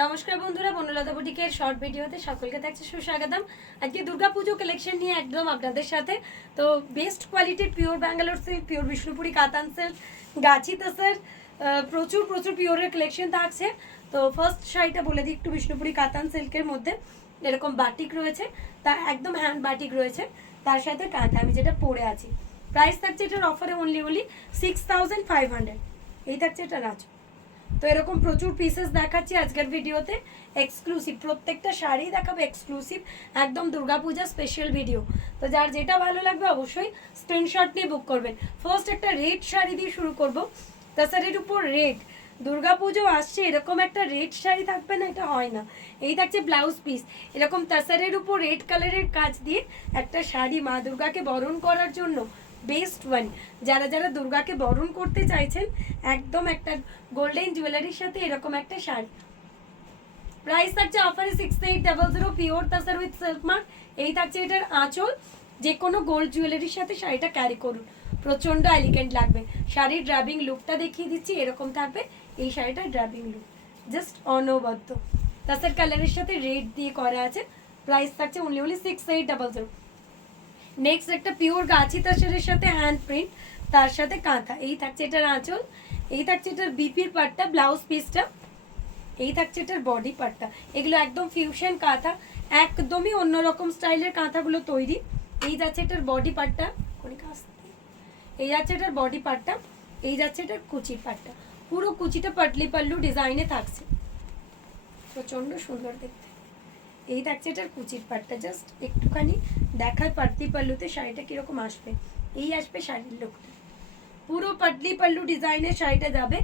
নমস্কার বন্ধুরা, বনলতা বুটিকের শর্ট ভিডিওতে সকলকে থাকছে সুস্বাগতম। আজকে দুর্গাপুজো কালেকশন নিয়ে একদম আপনাদের সাথে। তো বেস্ট কোয়ালিটির pure Bangalore silk, pure Bishnupuri কাতান সিল্ক, গাছি তাসার প্রচুর প্রচুর পিওরের কালেকশন থাকছে। তো ফার্স্ট শাড়িটা বলে দিই একটু, বিষ্ণুপুরি কাতান সিল্কের মধ্যে এরকম বাটিক রয়েছে, তা একদম হ্যান্ড বাটিক রয়েছে, তার সাথে কাঁথা আমি যেটা পরে আছি। প্রাইস থাকছে এটার অফারে অনলি 6500। এই থাকছে এটা নাচ। তো এরকম প্রচুর পিসেস দেখাচ্ছি আজকের ভিডিওতে, এক্সক্লুসিভ প্রত্যেকটা শাড়ি দেখাবো এক্সক্লুসিভ, একদম দুর্গাপূজা স্পেশাল ভিডিও। তো যার যেটা ভালো লাগবে অবশ্যই স্ক্রিনশট নিয়ে বুক করবেন। ফার্স্ট একটা রেড শাড়ি দিয়ে শুরু করব। তাছাড়ার উপর রেড, দুর্গাপুজো আসছে, এরকম একটা রেড শাড়ি থাকবে না, এটা হয় না। এই থাকছে ব্লাউজ পিস, এরকম তাসারের উপর রেড কালারের কাজ দিয়ে একটা শাড়ি মা দুর্গাকে বরণ করার জন্য বেস্ট ওয়ান। যারা যারা দুর্গাকে বরণ করতে চাইছেন, একদম একটা গোল্ডেন জুয়েলারির সাথে এরকম একটা শাড়ি। প্রাইস থাকছে অফারে 6800, পিওর তাসার উইথ সিল্ক মার্ক। এই থাকছে এটার আঁচল, যে কোনো গোল্ড জুয়েলারির সাথে শাড়িটা ক্যারি করুন, প্রচণ্ড এলিগেন্ট লাগবে। শাড়ির ড্রাবিং লুকটা দেখিয়ে দিচ্ছি, এরকম থাকবে এই শাড়িটার ড্রাবিং লুক, জাস্ট অনবদ্য। তাসার কালারের সাথে রেড দিয়ে করা আছে। প্রাইস থাকছে অনলি 6800। নেক্সট একটা পিওর গাছি তাসারের সাথে হ্যান্ড প্রিন্ট, তার সাথে কাঁথা। এই থাকছে এটার আঁচল, এই থাকছে এটার বিপির পাটটা, ব্লাউজ পিসটা, এই থাকছে এটার বডি পার্টটা। এগুলো একদম ফিউশন কাঁথা, একদমই অন্যরকম স্টাইলের কাঁথাগুলো তৈরি। এই যাচ্ছে এটার বডি পার্টটা, এই যাচ্ছে এটার বডি পার্টটা, এই যাচ্ছে এটার কুচির পার্টটা। পুরো কুচিটা পাটলি পাল্লু ডিজাইনে থাকছে, প্রচন্ড সুন্দর দেখতে। এই থাকছে এটার কুচির পাটটা, জাস্ট একটুখানি দেখায় পাটলি পাল্লুতে শাড়িটা কিরকম আসবে। এই আসবে শাড়ির লুকটা, পুরো পাটলি পাল্লু ডিজাইনের শাড়িটা যাবে।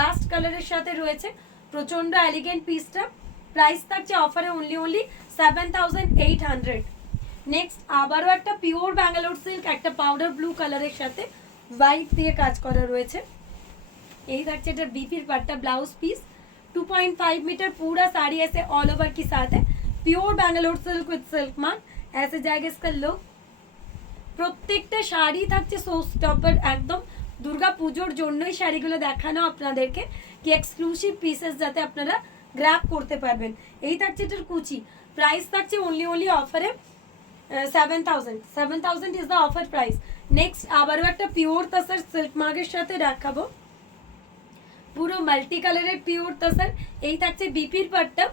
রাস্ট কালারের সাথে রয়েছে, প্রচন্ড এলিগেন্ট পিসটা। প্রাইস থাকছে অফারে অনলি 7800। নেক্সট আবারও একটা পিওর ব্যাঙ্গালোর সিল্ক, একটা পাউডার ব্লু কালারের সাথে হোয়াইট দিয়ে কাজ করা রয়েছে। এই থাকছে এটার বিপির পাটটা, ব্লাউজ পিস 2.5 मीटर पूरा साड़ी ऐसे ऑल ओवर के साथ है। Pure Bangalore silk with silk mark, ऐसे जाएगा इसका लुक। প্রত্যেকটা শাড়ি থাকছে সো স্টপার, একদম দুর্গা পুজোর জন্যই শাড়িগুলো দেখানো আপনাদেরকে, কি এক্সক্লুসিভ পিসেস যাতে আপনারা গ্র্যাব করতে পারবেন। এই থাকছে এটার কুচি। প্রাইস থাকছে অনলি অফারে 7000 is the offer price. Next আবারও একটা পিওর তাসার সিল্ক মার্কের সাথে দেখাবো, পুরো মাল্টি কালারের পিওর তাসার। এই থাকছে বিপির পাটটা,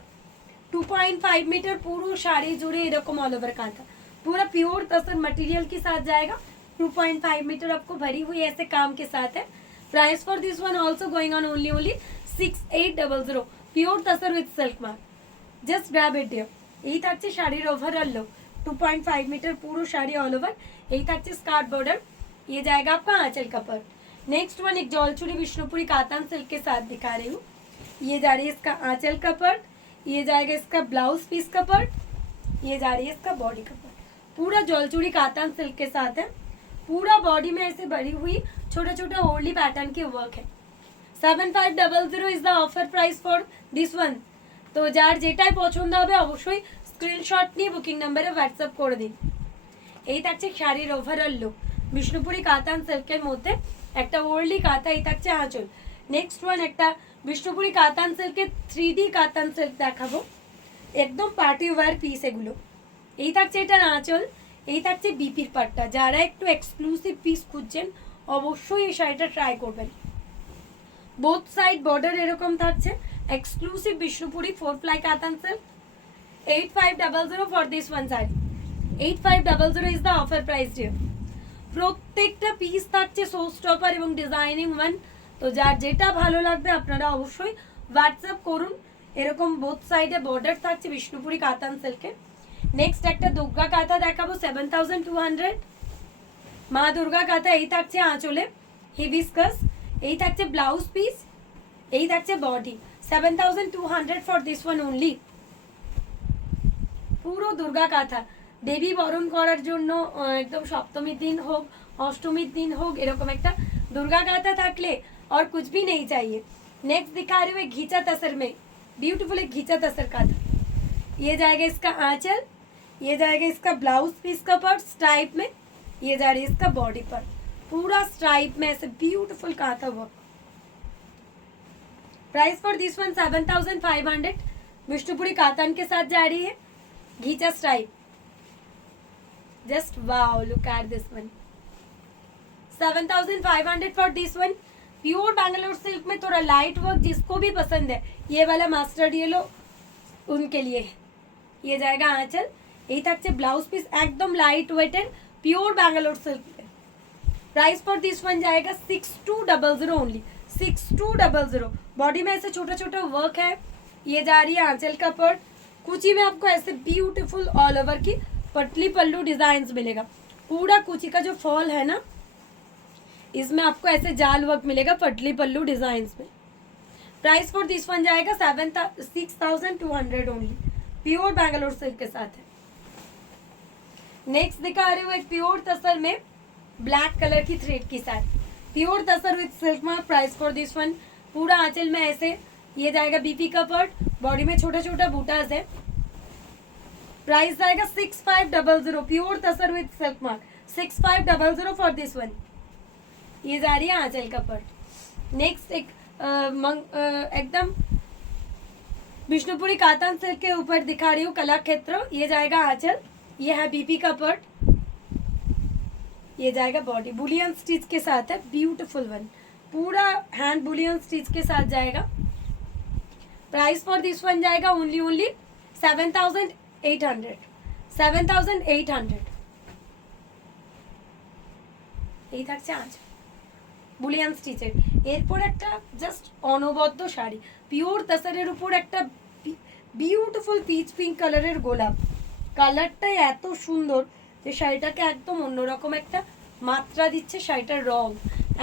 2.5 मीटर পুরো শাড়ি জুড়ে এরকম অল ওভার কাঁথা, पूरा प्योर तसर मटेरियल के साथ जाएगा। 2.5 मीटर आपको भरी हुई ऐसे काम के साथ है। Price for this one also going on only 6800, pure tussar with silk mark, just grab it dear. এই থাকছে শাড়ির ওভারঅল লুক, 2.5 मीटर পুরো শাড়ি অল ওভার। এই থাকছে स्कार्ट बॉर्डर, ये जाएगा आपका आंचल का पार्ट। नेक्स्ट वन एक जौलचुरी विष्णुपुरी कातान सिल्क के साथ दिखा रही हूँ। ये जा रही है इसका आंचल का पार्ट, ये जाएगा इसका ब्लाउज पीस का पार्ट, ये जा रही है इसका बॉडी का पार्ट। पूरा जौलचुरी कातान सिल्क के साथ है, पूरा बॉडी में ऐसे भरी हुई छोटा छोटा ओरली पैटर्न की वर्क है। 7500 is the offer price for this one. তো যার যেটাই পছন্দ হবে অবশ্যই স্ক্রিনশট নিয়ে বুকিং নাম্বারে হোয়াটসঅ্যাপ করে দিন। এই থাকছে শাড়ির ওভারঅল লুক, বিষ্ণুপুরি কাতান সিল্কের মধ্যে একটা ওরলি কাঁথা। এই থাকছে আঁচল। নেক্সট ওয়ান একটা বিষ্ণুপুরি কাতান সিল্কের 3D কাতান সিল্ক দেখাবো, একদম পার্টি ওয়্যার পিস এগুলো। এই থাকছে এটার আঁচল, এই থাকছে বিপির পাটটা। যারা একটু এক্সক্লুসিভ পিস খুঁজছেন অবশ্যই এই শাড়িটা ট্রাই করবেন। বোথ সাইড বর্ডার এরকম থাকছে, exclusive Bishnupuri 4 ply katan silk. 8500 for this one sari, 8500 is the offer price dear. প্রত্যেকটা পিস থাকছে শো স্টপার এবং ডিজাইনিং ওয়ান। তো যার যেটা ভালো লাগবে আপনারা অবশ্যই হোয়াটসঅ্যাপ করুন। এরকম বোথ সাইডে বর্ডার থাকছে বিষ্ণুপুরি কাতান সিল্কে। নেক্সট একটা দুর্গা কাঁথা দেখাবো, 7200, মা দুর্গা কাঁথা। এই থাকছে আঁচলে হিবিস্কাস, এই থাকছে ব্লাউজ পিস, এই থাকছে body. 7200 for this one only. পুরো দুর্গা কাঁথা দেবী বরণ করার জন্য, একদম সপ্তমীর দিন হোক অষ্টমীর দিন হোক, এরকম একটা দুর্গা कांता থাকলে और कुछ भी नहीं चाहिए। नेक्स्ट दिखा रही हूँ घीचा तसर में, ब्यूटीफुल एक घीचा तसर कांता। ये जाएगा इसका आंचल, ये जाएगा इसका ब्लाउज पीस का पार्ट स्ट्राइप में, ये जा रही है इसका बॉडी पार्ट, पूरा स्ट्राइप में ऐसे beautiful Kanta work. Price for this one 7500। Vishnupuri katan के साथ जा रही है, घीचा style. Just wow, look at this one. 7500 for this one. Pure Bangalore silk में थोड़ा लाइट वर्क जिसको भी पसंद है, ये वाला मास्टर्ड येलो उनके लिए है। ये जाएगा आंचल, यही থাকছে ब्लाउज पीस, एकदम light weighted pure Bangalore silk में। प्राइस फॉर दिस वन जाएगा 6200 ओनली, 6200। बॉडी में ऐसे छोटा छोटा वर्क है। ये जा रही है आंचल का पर्ट। कुची में आपको ऐसे ब्यूटीफुल ऑल ओवर की पतली पल्लू डिजाइन मिलेगा। पूरा कुची का जो फॉल है ना, इसमें आपको ऐसे जाल वर्क मिलेगा पतली पल्लू डिजाइन में। प्राइस फॉर दिस वन जाएगा 6200 ओनली, प्योर बैंगलोर सिल्क के साथ है। नेक्स्ट दिखा रही हूँ एक प्योर तसर में ब्लैक कलर की थ्रेड के साथ, pure tussar with silk mark. Price for this one, पूरा आंचल में ऐसे ये जाएगा बीपी का पर्ट, बॉडी में छोटा छोटा बूटास है। प्राइस जाएगा 6500, pure tussar with silk mark, 6500 for this one. ये जा रही है आंचल का पर्ट। नेक्स्ट एक एकदम विष्णुपुरी कातान सिल्क के ऊपर दिखा रही हूँ कलाक्षेत्र। ये जाएगा आंचल, ये है बीपी का पर्ट, ये जाएगा बॉडी बुलियन स्टिच के साथ है, ब्यूटीफुल वन, पूरा हैंड बुलियन स्टिच के साथ जाएगा। प्राइस फॉर दिस वन जाएगा ओनली 7800, 7800। এই থাকছে আঁচল বুলিয়ান স্টিচের। এরপর একটা জাস্ট অনবদ্য শাড়ি, পিওর তাসারের উপর একটা বিউটিফুল পিচ পিঙ্ক কালারের গোলাপ। কালারটাই এত সুন্দর যে শাড়িটাকে একদম অন্যরকম একটা মাত্রা দিচ্ছে। শাড়িটার রং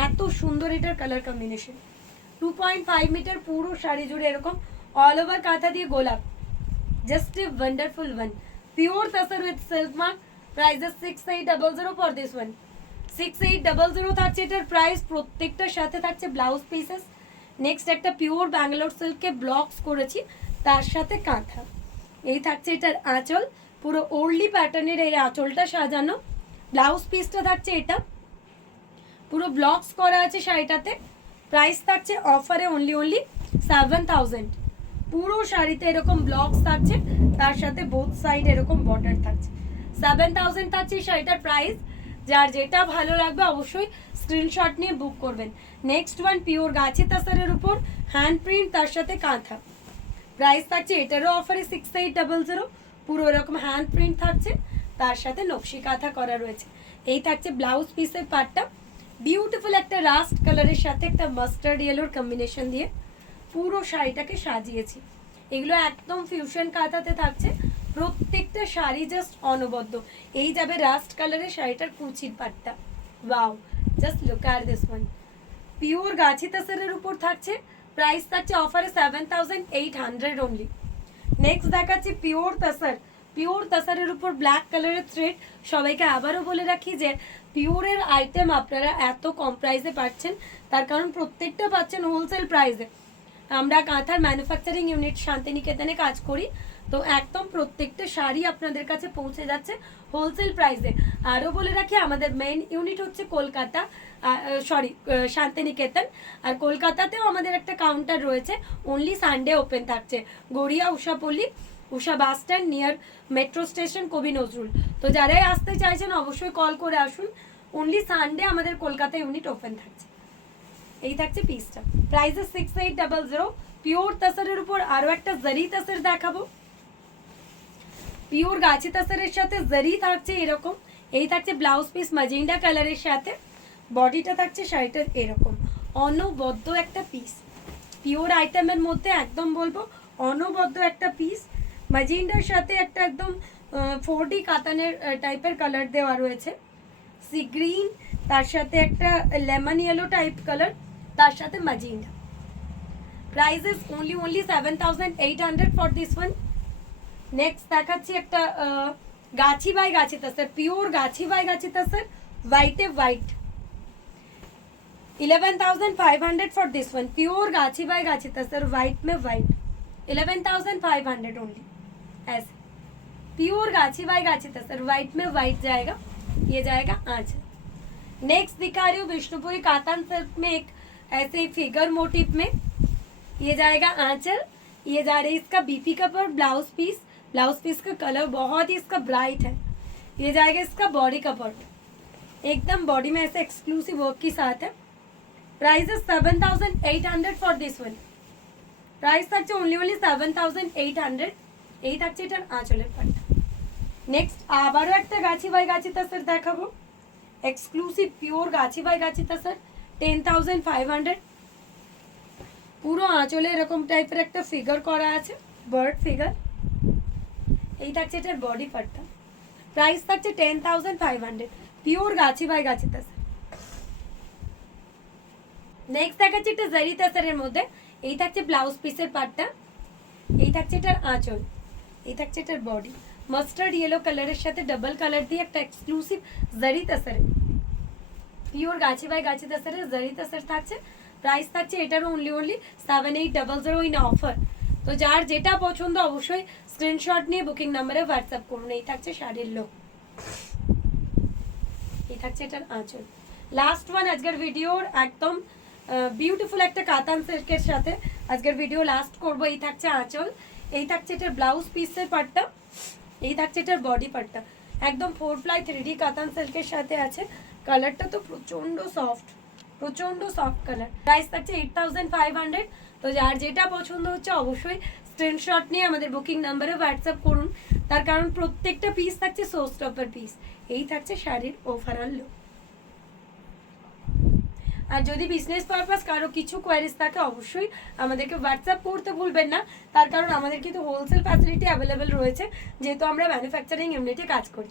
এত সুন্দর, এটার কালার কম্বিনেশন। 2.5 মিটার পুরো শাড়ি জুড়ে এরকম অল ওভার কাঁথা দিয়ে গোলাপ, just a wonderful one, pure তাসার with silk mark. Price 6800 for this one, 6800 থাকছে এটার প্রাইস। প্রত্যেকটার সাথে থাকছে ব্লাউজ পিসেস। নেক্সট একটা পিওর ব্যাঙ্গালোর সিল্কে ব্লকস করেছি, তার সাথে কাঁথা। এই থাকছে এটার আঁচল, পুরো ওল্ডি প্যাটার্নের এই আঁচলটা সাজানো। ব্লাউজ পিসটা থাকছে এটা, পুরো ব্লকস করা আছে শাড়িটাতে। প্রাইস থাকছে অফারে অনলি 7000। পুরো শাড়িতে এরকম ব্লকস থাকছে, তার সাথে বোথ সাইড এরকম বর্ডার থাকছে। 7000 থাকছে এই শাড়িটার প্রাইস। যার যেটা ভালো লাগবে অবশ্যই স্ক্রিনশট নিয়ে বুক করবেন। নেক্সট ওয়ান পিওর গাছি তাসারের উপর হ্যান্ড প্রিন্ট, তার সাথে কাঁথা। প্রাইস থাকছে এটারও অফারে 6800, পুরো এরকম হ্যান্ড প্রিন্ট থাকছে, তার সাথে নকশি কাঁথা করা রয়েছে। এই থাকছে ব্লাউজ পিসের পার্টটা, বিউটিফুল একটা রাস্ট কালারের সাথে একটা মাস্টার্ড ইয়েলোর কম্বিনেশন দিয়ে পুরো শাড়িটাকে সাজিয়েছি। এগুলো একদম ফিউশন কাঁথাতে থাকছে। প্রত্যেকটা শাড়ি জাস্ট অনবদ্য। এই যাবে রাস্ট কালারের শাড়িটার কুচির পাটটা, wow, just look at this one. Pure গাছি তাসারের উপর থাকছে, প্রাইস থাকছে অফারে 7800 অনলি। নেক্সট দেখাচ্ছি পিওর তাসার, পিওর তাসারের উপর ব্ল্যাক কালারের থ্রেড। সবাইকে আবারও বলে রাখি যে পিওরের আইটেম আপনারা এত কম প্রাইসে পাচ্ছেন, তার কারণ প্রত্যেকটা পাচ্ছেন হোলসেল প্রাইসে। আমরা কাঁথার ম্যানুফ্যাকচারিং ইউনিট শান্তিনিকেতনে কাজ করি, তো একদম প্রত্যেকটা শাড়ি আপনাদের কাছে পৌঁছে যাচ্ছে হোলসেল প্রাইসে। আরও বলে রাখি আমাদের মেইন ইউনিট হচ্ছে কলকাতা, শান্তিনিকেতন। আর কলকাতাতেও আমাদের একটা কাউন্টার রয়েছে, অনলি সানডে ওপেন থাকছে, Garia Ushapalli, Usha bus stand near metro station, Kavi Nazrul. তো যারাই আসতে চাইছেন অবশ্যই কল করে আসুন, অনলি সানডে আমাদের কলকাতা ইউনিট ওপেন থাকছে। এই থাকছে পিসটা, প্রাইস 6800। পিওর তাসারের উপর আরও একটা জারি তাসার দেখাবো, পিওর গাছি তাসারের সাথে জারি থাকছে এরকম। এই থাকছে ব্লাউজ পিস ম্যাজেন্ডা কালারের সাথে, বডিটা থাকছে শাড়িটার এরকম অনবদ্য একটা পিস। পিওর আইটেমের মধ্যে একদম বলবো অনবদ্য একটা পিস। ম্যাজেন্ডার সাথে একটা একদম 4D কাতানের টাইপের কালার দেওয়া রয়েছে, সি গ্রিন, তার সাথে একটা লেমন ইয়েলো টাইপ কালার, তার সাথে magenta. Price is only 7800 for this one. Next দেখাচ্ছি একটা গাছি by gachi তাসার, pure gachi by gachi tussar, হোয়াইটে white. 11500 for this one, pure gachi by gachi tussar, white में व्हाइट, 11500 ओनली। ऐसे pure gachi by gachi tussar, white में व्हाइट जाएगा, ये जाएगा आंचल। नेक्स्ट दिखा रही हूँ विष्णुपुरी कातान सिल्क में एक ऐसे फिगर मोटिव में, ये जाएगा आंचल, ये जा रही है इसका बीपी का पर ब्लाउज पीस का कलर बहुत ही इसका ब्राइट है। ये जाएगा इसका बॉडी का पार्ट, एकदम बॉडी में ऐसे एक्सक्लूसिव वर्क के साथ है। प्राइस है 7,800 फॉर दिस वन। প্রাইস থাকছে only 7,800। এই থাকছে এটার আঁচলের পাটটা। নেক্সট আবারও একটা গাছি বাই গাছি তাসার দেখাবো, exclusive pure gachi by gachi তাসার 10,500। পুরো আঁচলে এরকম টাইপের একটা ফিগার করা আছে, বার্ড ফিগার। এই থাকছে এটার বডি পার্টটা। প্রাইস থাকছে 10,500, pure gachi by gachi তাসার। Next দেখাচ্ছি একটা জারি তাসারের মধ্যে। এই থাকছে ব্লাউজ পিসের পার্টটা, এই থাকছে এটার আঁচল, এই থাকছে এটার বডি। মাস্টার্ড ইয়েলো কালারের সাথে ডাবল কালার দিয়ে একটা এক্সক্লুসিভ জারি তাসারে, পিওর গাছি বাই গাছি তাসারে জারি তাসার থাকছে। প্রাইস থাকছে এটারও only 7,800 ইন অফার। তো যার যেটা পছন্দ অবশ্যই স্ক্রিনশট নিয়ে বুকিং নাম্বারে হোয়াটসঅ্যাপ করুন। এই থাকছে শাড়ির লুক, এই থাকছে এটার আঁচল। লাস্ট ওয়ান আজকের ভিডিওর একদম বিউটিফুল একটা কাতান সিল্কের সাথে আজকের ভিডিও লাস্ট করব। এই থাকছে আঁচল, এই থাকছে এটার ব্লাউজ পিসের পার্টটা, এই থাকছে এটার বডি পার্টটা। একদম 4 প্লাই 3D কাতান সিল্কের সাথে আছে। কালারটা তো প্রচন্ড সফট কালার। প্রাইস থাকছে 8,500। তো যার যেটা পছন্দ হচ্ছে অবশ্যই স্ক্রিনশট নিয়ে আমাদের বুকিং নাম্বারে হোয়াটসঅ্যাপ করুন, তার কারণ প্রত্যেকটা পিস থাকছে শো স্টপার পিস। এই থাকছে শাড়ির ওভারঅল লুক। আর যদি বিজনেস পারপাস কারো কিছু কোয়ারিজ থাকে অবশ্যই আমাদেরকে হোয়াটসঅ্যাপ করতে ভুলবেন না, তার কারণ আমাদের কিন্তু হোলসেল ফ্যাসিলিটি অ্যাভেলেবেল রয়েছে, যেহেতু আমরা ম্যানুফ্যাকচারিং ইউনিটে কাজ করি।